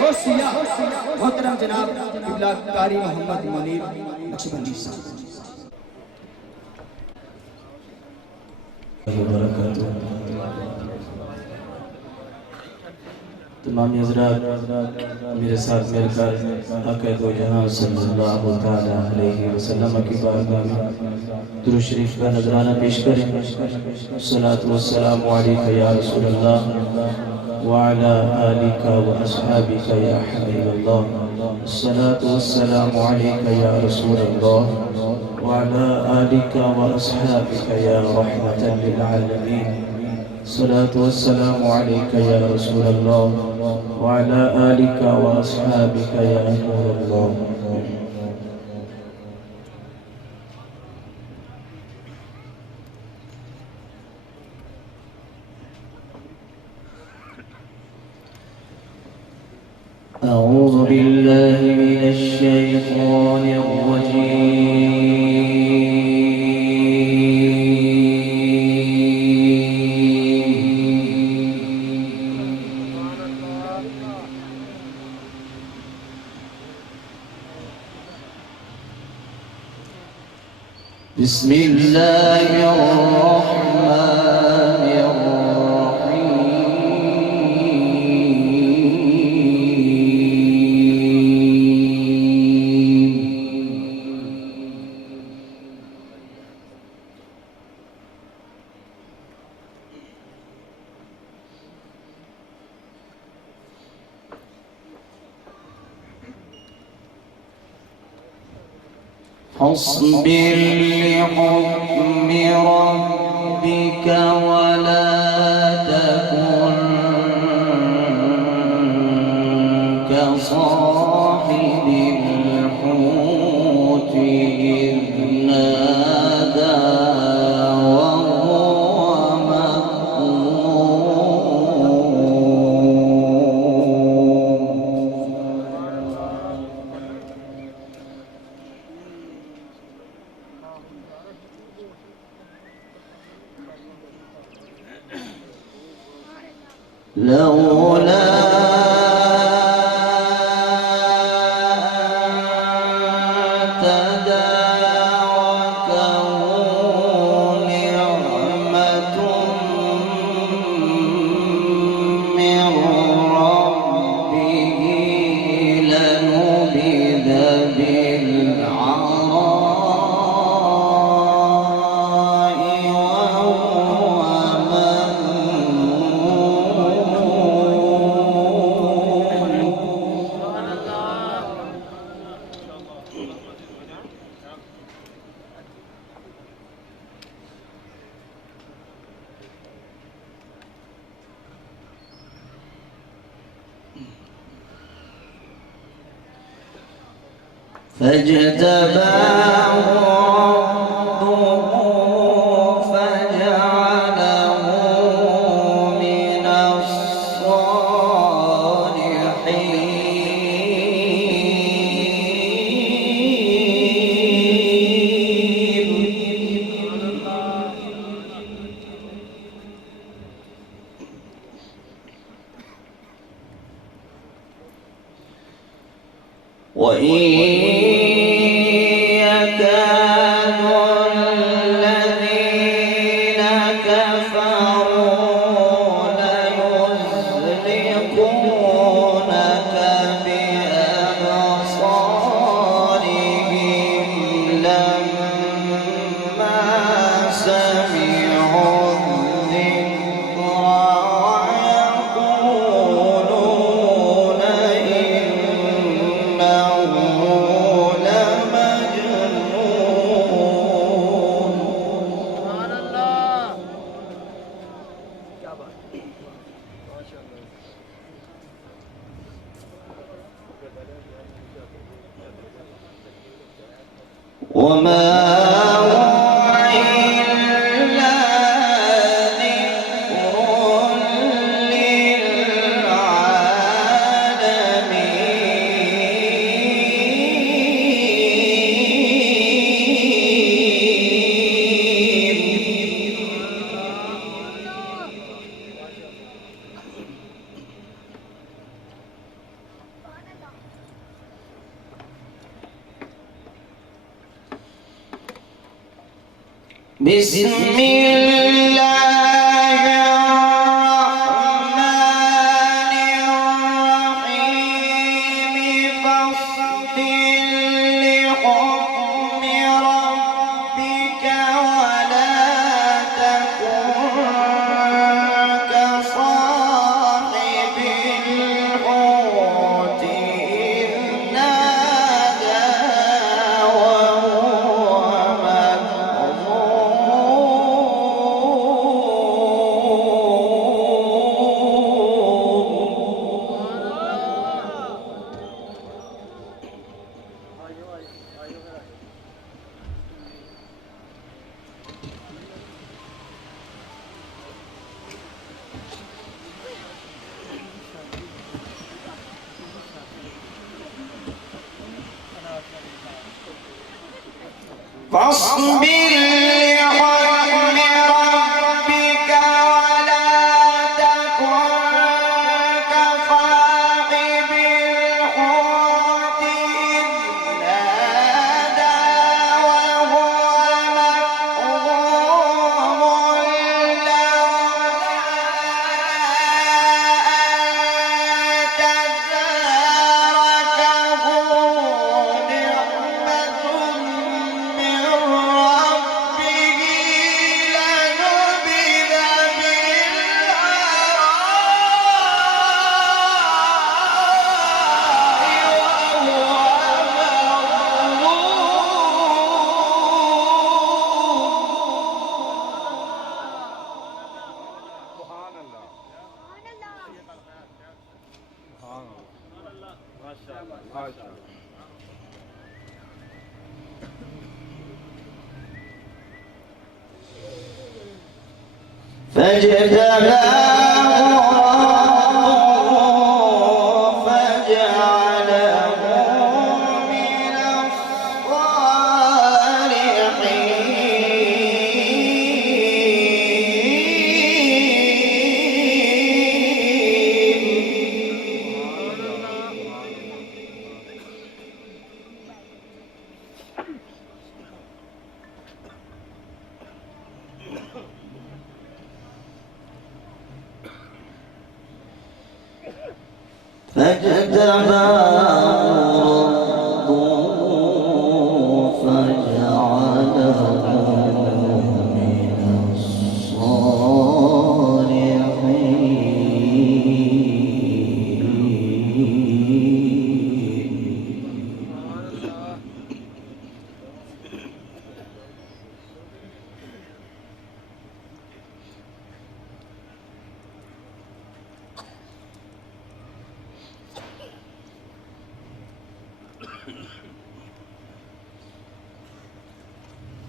गौसिया मोहतरम जनाब किबला कारी मोहम्मद मुनीर नक्शबंदी साहब। तमाम हज़रात मेरे साथ मिलकर हक़ दो जहां सल्लल्लाहु तआला अलैहि वसल्लम की बारगाह में दुरूद शरीफ का नजराना पेश करें। सलातो वस्सलामु अलैका या रसूलल्लाह व अला आलिका व अस्हाबिका या हबीबल्लाह। सलातो वस्सलामु अलैका या रसूलल्लाह व अला आलिका व अस्हाबिका या रहमतल लिल आलमीन। सलातो वस्सलामु अलैका या रसूलल्लाह व अला आलिका व अस्हाबिका या नूरल्लाह। أعوذ بالله من الشيطان الرجيم. بسم الله الرحمن فاصبر لحكم ربك ولا تكن كصاحب الحوت إذ نادى وهو مكظوم. لولا تداركه نعمة من ربه لنبذ بالعراء وهو فاجتباه ربه فجعله من الصالحين. وإن يكاد الذين كفروا ليزلقونك بأبصارهم لما سمعوا الذكر ويقولون إنه وما هو إلا ذكر للعالمين. بسم الله الرحمن الرحيم فاصبر لحكم ربك ولا تكن كصاحب الحوت إذ نادى فاصبر لحكم ربك ولا تكن كصاحب الحوت إذ نادى وهو مكظوم لولا أن تداركه نعمة من ربه لنبذ بالعراء وهو فاجتباه ربه فجعله من الصالحين فاجتباه ربه فجعله من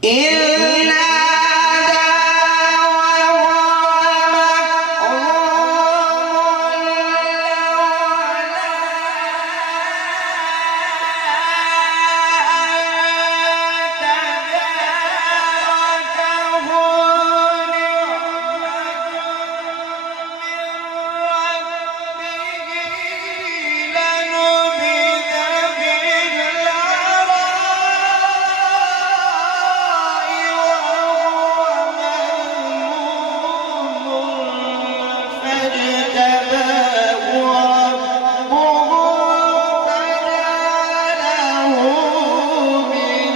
إذ نادى وهو مكظوم لولا أن تداركه نعمة من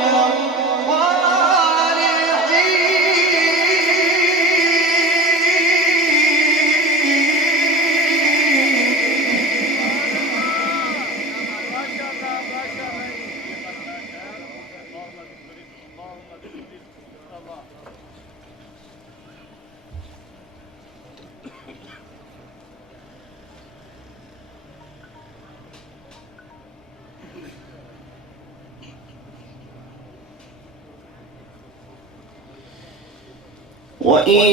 وإن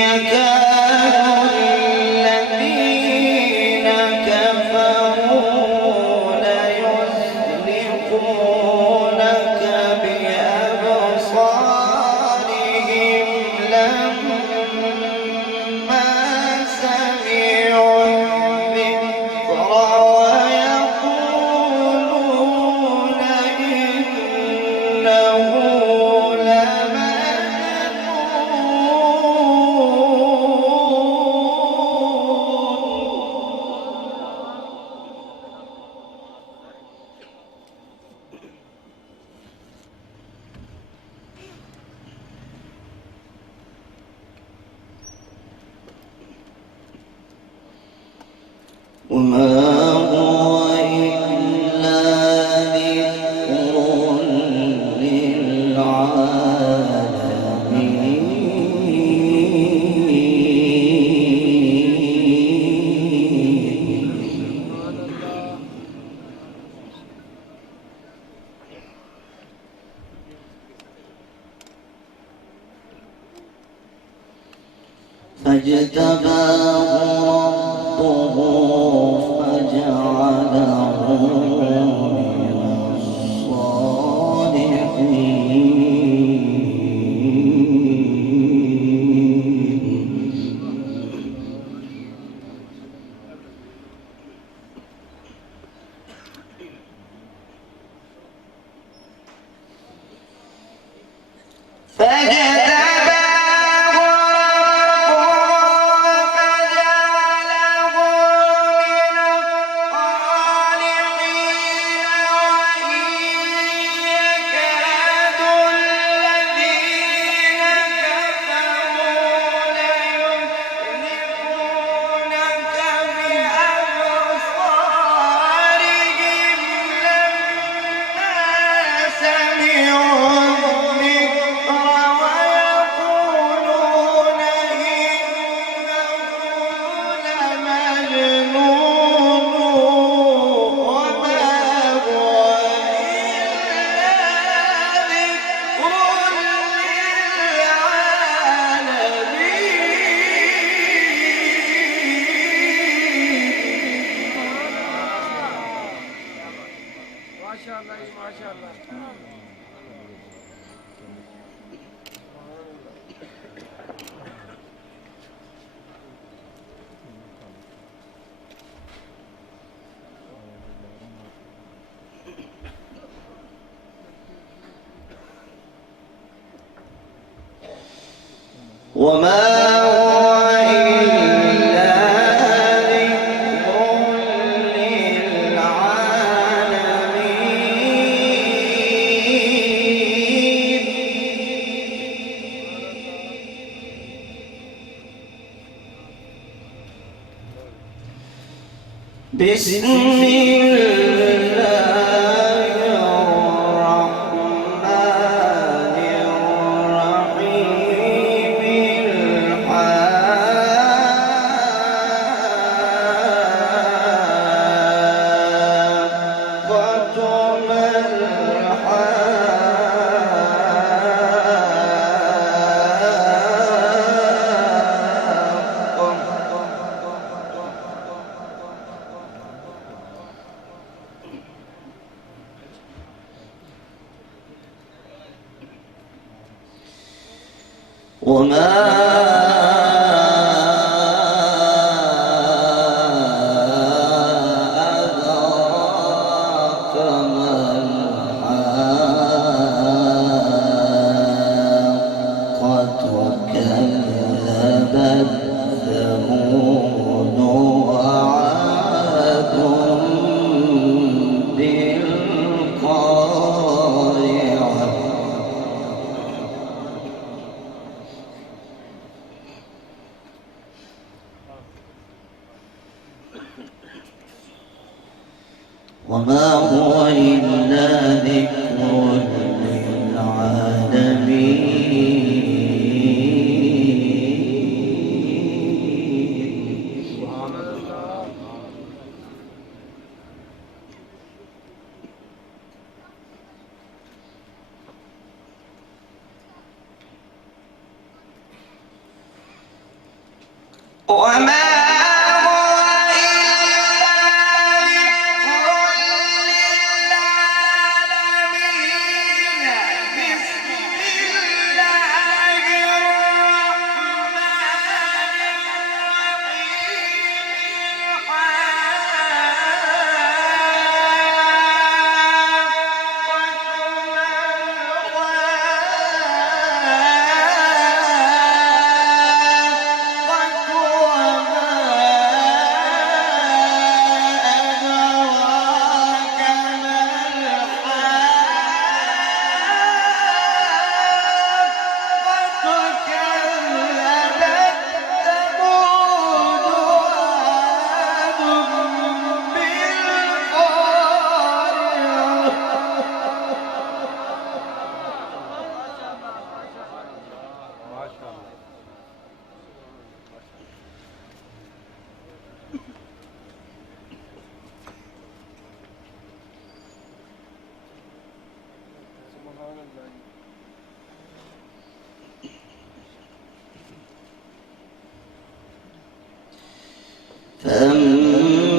يكاد الذين كفروا ليزلقونك بأبصارهم لما سمعوا الذكر ويقولون إنه لمجنون وما هو إلا ذكر فاجتباه ربه فجعله من الصالحين وما هو إلا ذكر للعالمين بسم الله الرحمن الرحيم الحاقة ما وما أدراك ما الحاقة كذبت ثمود وعاد بالقارعة وما هو إلا ذكر للعالمين وما هو إلا ذكر للعالمين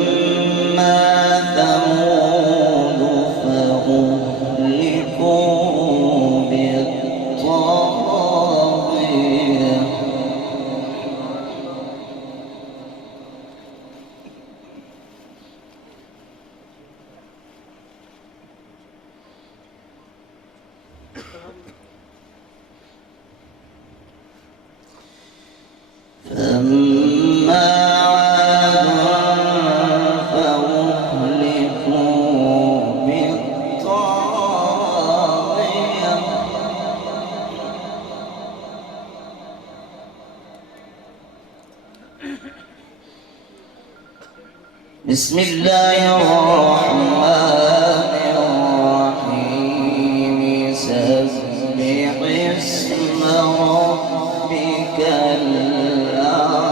فأما ثمود فأهلكوا بالطاغية فأما بسم الله الرحمن الرحيم سبح اسم ربك الأعلى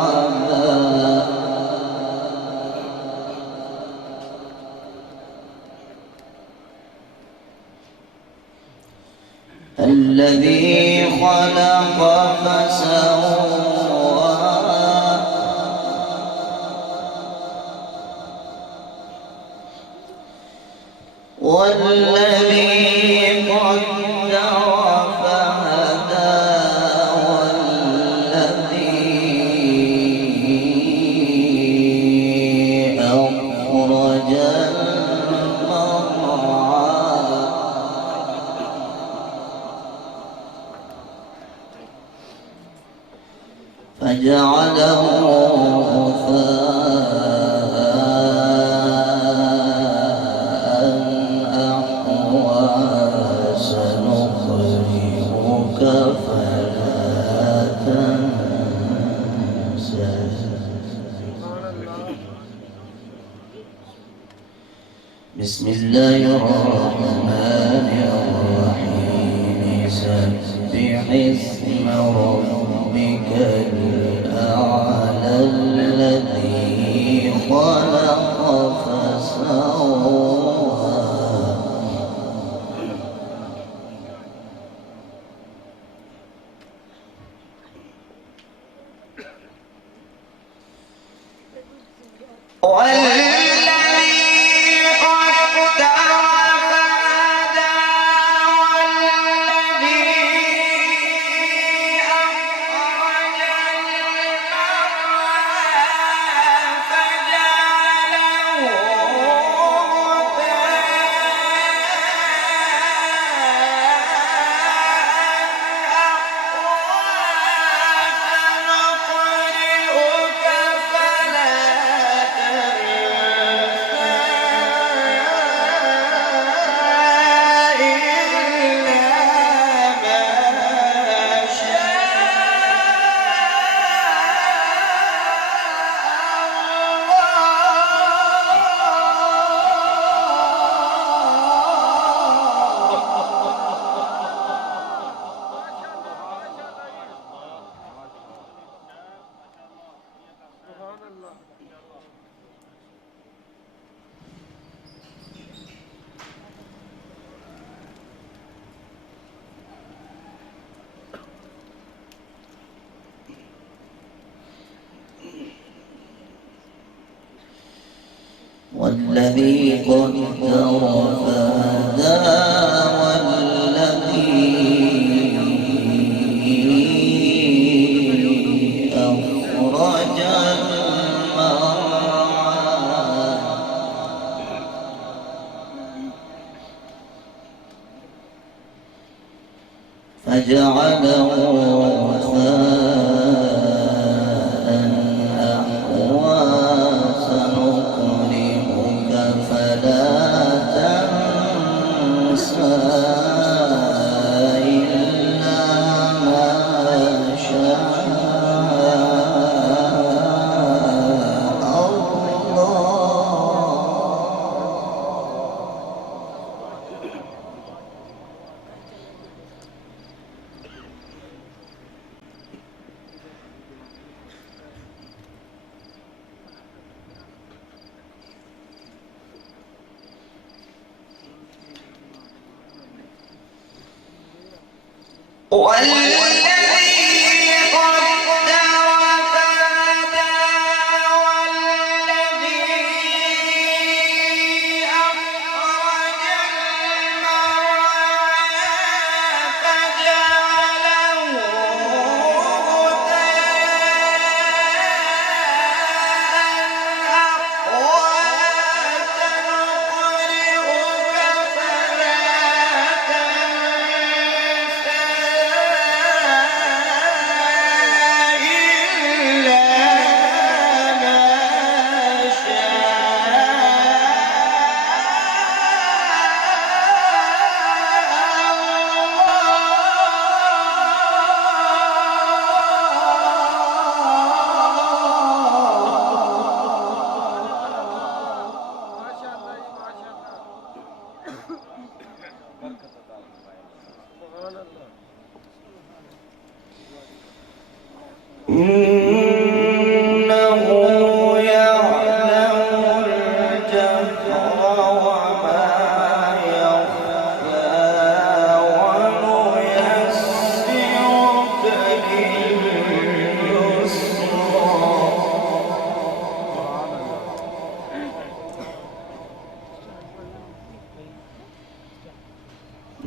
الذي خلق فسوى والذي قدر فهدى والذي أخرج المرعى فجعله بسم الله الرحمن الرحيم سبح اسم ربك الأعلى الذي خلق فسوى والذي قدر فهدى والذي أخرج المرعى فجعله غثاء أحوى سنقرئك فلا تنسى إلا ما شاء الله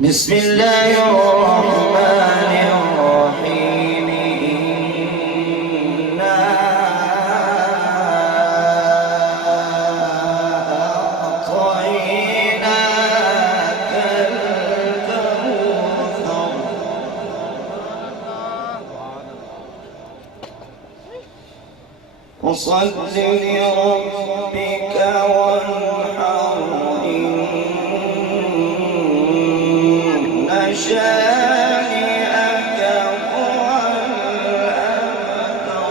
بسم الله الرحمن الرحيم إنا أعطيناك الكوثر فصل لربك وانحر شانئك هو الأبتر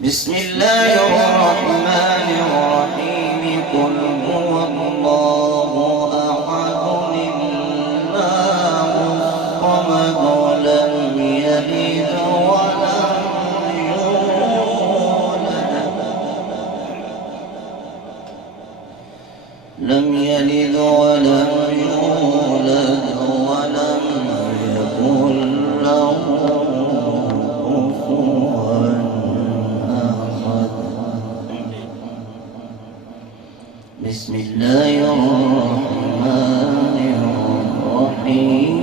بسم الله الرحمن الرحيم قل هو الله أحد الله الصمد لم يلد ولم يولد ولم يكن له كفوا أحد بسم الله الرحمن الرحيم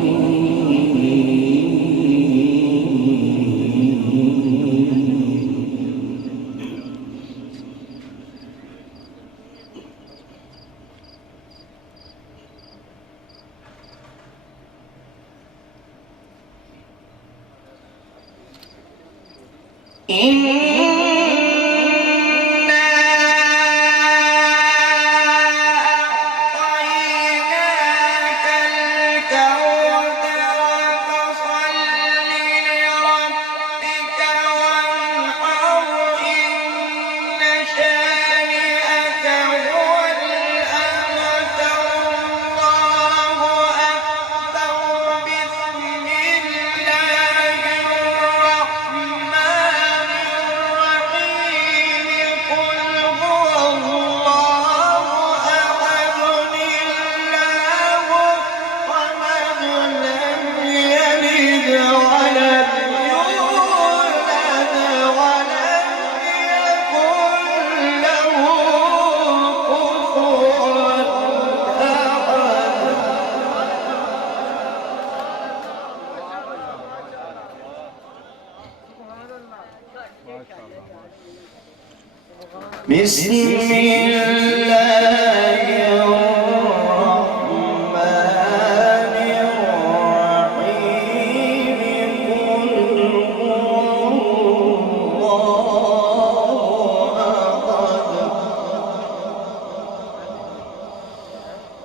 بسم الله الرحمن الرحيم قل هو الله أحد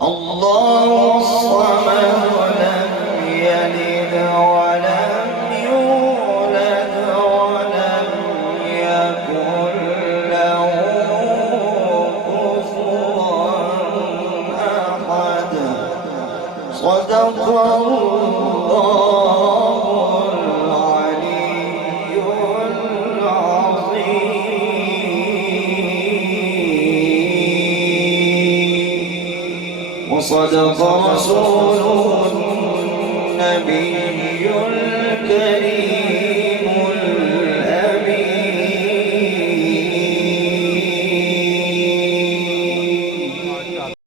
الله الصمد لم يلد ولم يولد ولم يكن له صدق الله العلي العظيم وصدق رسوله النبي